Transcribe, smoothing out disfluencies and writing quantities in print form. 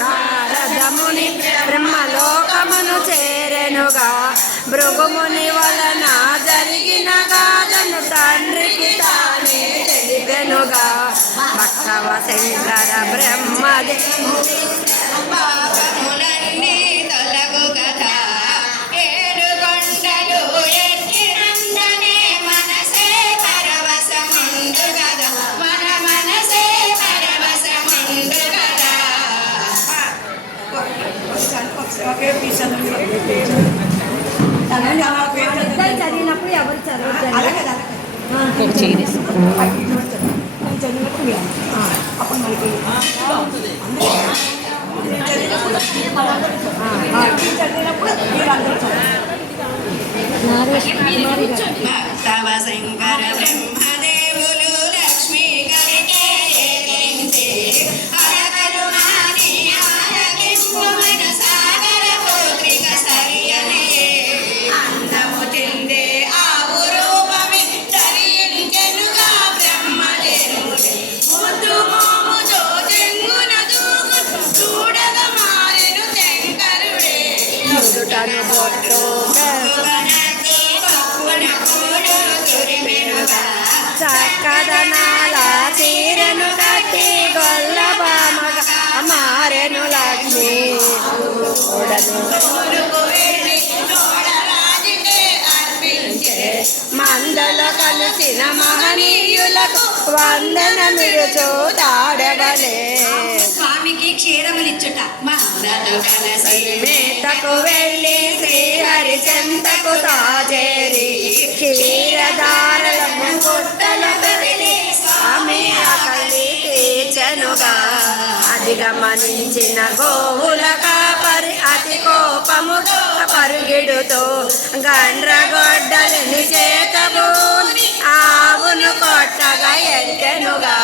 నారదముని బ్రహ్మలోకమును చేరెనుగా భృగుముని వలన జరిగిన గాథను తండ్రికి తానే తెలిపెనుగా భక్తవ శంకర బ్రహ్మదేవుని చదివినప్పుడు ఎవరు చదవద్దు చదివినప్పుడు అప్పుడు మనకి చదివినప్పుడు శంకర బ్రహ్మదేవులు లక్ష్మీ చక్కదనాల చీరను కట్టి గొల్లబామగా మారెను లక్ష్మి మందలో కలిసిన మహనీయులకు వందనమిడుచు తాడవలే స్వామికి క్షీరములిచ్చుట మందలో కలిసి మేతకు వెళ్ళి శ్రీహరి చెంతకు తాజేరి క్షీరధారలను గుట్టల పెరిగి స్వామి ఆకలి తీర్చెనుగా అది గమనించిన గోవుల కాపరి అతి కోపము పరుగిడుతో గండ్రగొడ్డలిని చేతబూని ఆవును కొట్టగా ఎంటెనుగా